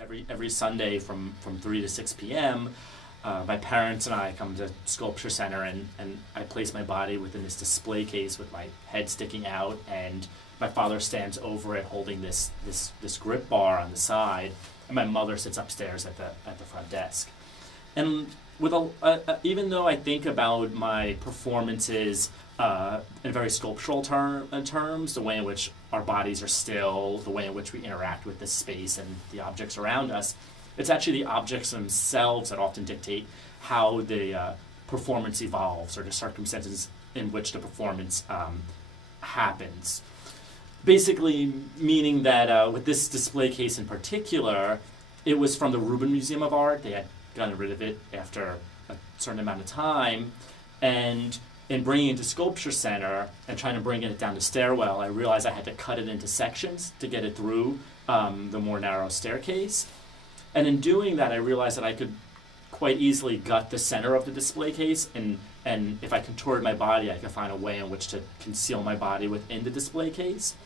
Every Sunday from 3 to 6 p.m., my parents and I come to Sculpture Center, and I place my body within this display case with my head sticking out, and my father stands over it holding this grip bar on the side, and my mother sits upstairs at the front desk. And with even though I think about my performances in very sculptural terms, the way in which our bodies are still, the way in which we interact with this space and the objects around us, it's actually the objects themselves that often dictate how the performance evolves, or the circumstances in which the performance happens. Basically meaning that with this display case in particular, it was from the Rubin Museum of Art. They had gotten rid of it after a certain amount of time, and in bringing it to Sculpture Center and trying to bring it down the stairwell, I realized I had to cut it into sections to get it through the more narrow staircase. And in doing that, I realized that I could quite easily gut the center of the display case, and if I contorted my body, I could find a way in which to conceal my body within the display case.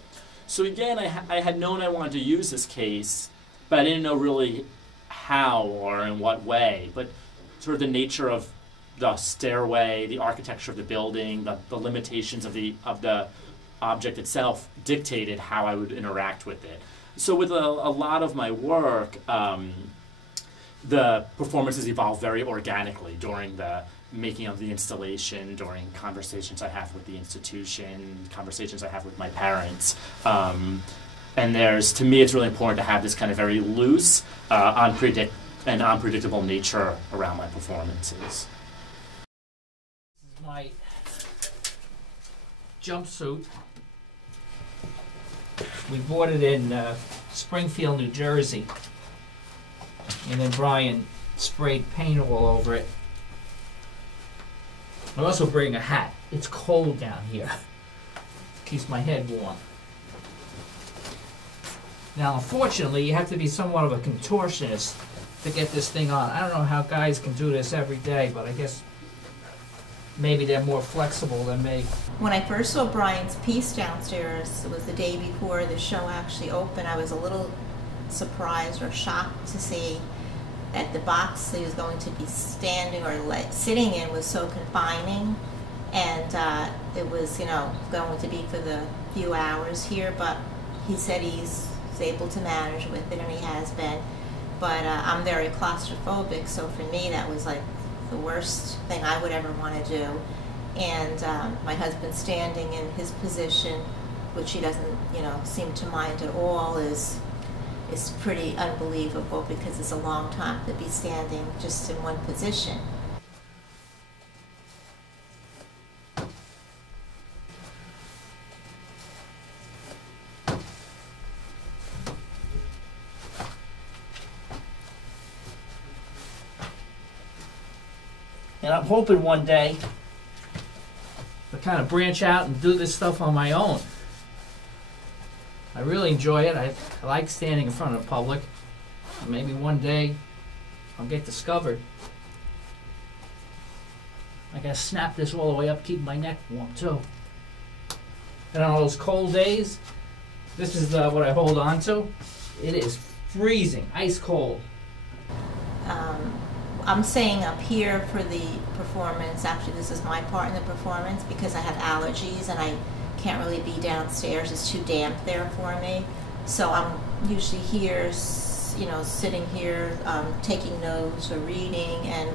So again, I had known I wanted to use this case, but I didn't know really how or in what way. But sort of the nature of the stairway, the architecture of the building, the limitations of the object itself dictated how I would interact with it. So with a lot of my work, the performances evolve very organically during the making of the installation, during conversations I have with the institution, conversations I have with my parents. And to me, it's really important to have this kind of very loose, unpredictable nature around my performances. This is my jumpsuit. We bought it in Springfield, New Jersey, and then Bryan sprayed paint all over it. I'm also bringing a hat. It's cold down here. Keeps my head warm. Now, unfortunately, you have to be somewhat of a contortionist to get this thing on. I don't know how guys can do this every day, but I guess maybe they're more flexible than me. When I first saw Bryan's piece downstairs, it was the day before the show actually opened, I was a little surprised or shocked to see that the box he was going to be standing or sitting in was so confining, and it was, going to be for the few hours here, but he said he's able to manage with it, and he has been. But I'm very claustrophobic, so for me that was like the worst thing I would ever want to do. And my husband standing in his position, which he doesn't, seem to mind at all, is pretty unbelievable, because it's a long time to be standing just in one position. And I'm hoping one day to kind of branch out and do this stuff on my own. I really enjoy it. I like standing in front of the public. Maybe one day I'll get discovered. I gotta snap this all the way up, keep my neck warm too. And on those cold days, this is what I hold on to. It is freezing, ice cold. I'm staying up here for the performance. Actually, this is my part in the performance because I have allergies and I can't really be downstairs. It's too damp there for me. So I'm usually here, sitting here, taking notes or reading and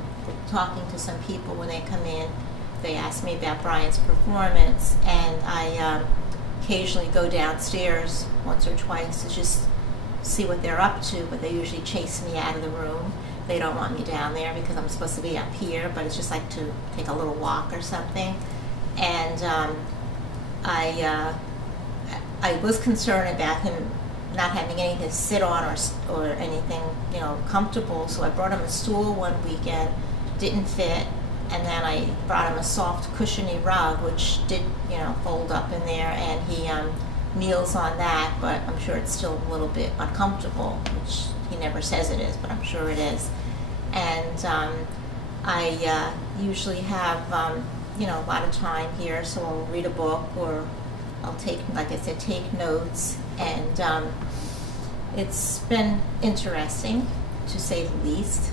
talking to some people when they come in. They ask me about Bryan's performance, and I occasionally go downstairs once or twice to just see what they're up to, but they usually chase me out of the room. They don't want me down there because I'm supposed to be up here, but it's just like to take a little walk or something. And I was concerned about him not having anything to sit on or anything, comfortable. So I brought him a stool one weekend, didn't fit, and then I brought him a soft, cushiony rug, which did, fold up in there, and he kneels on that, but I'm sure it's still a little bit uncomfortable, which he never says it is, but I'm sure it is. And I usually have, a lot of time here, so I'll read a book, or I'll take, like I said, take notes. And It's been interesting, to say the least.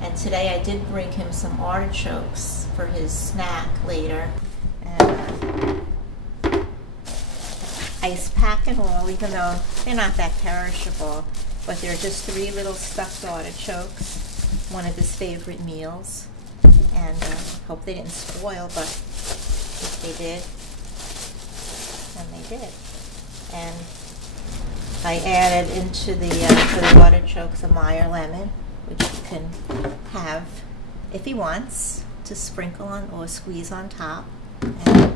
And today I did bring him some artichokes for his snack later. And ice pack and all, even though they're not that perishable, but they're just 3 little stuffed artichokes, one of his favorite meals. And hope they didn't spoil, but if they did, then they did. And I added into for the artichokes a Meyer lemon, which you can have if he wants to sprinkle on or squeeze on top. And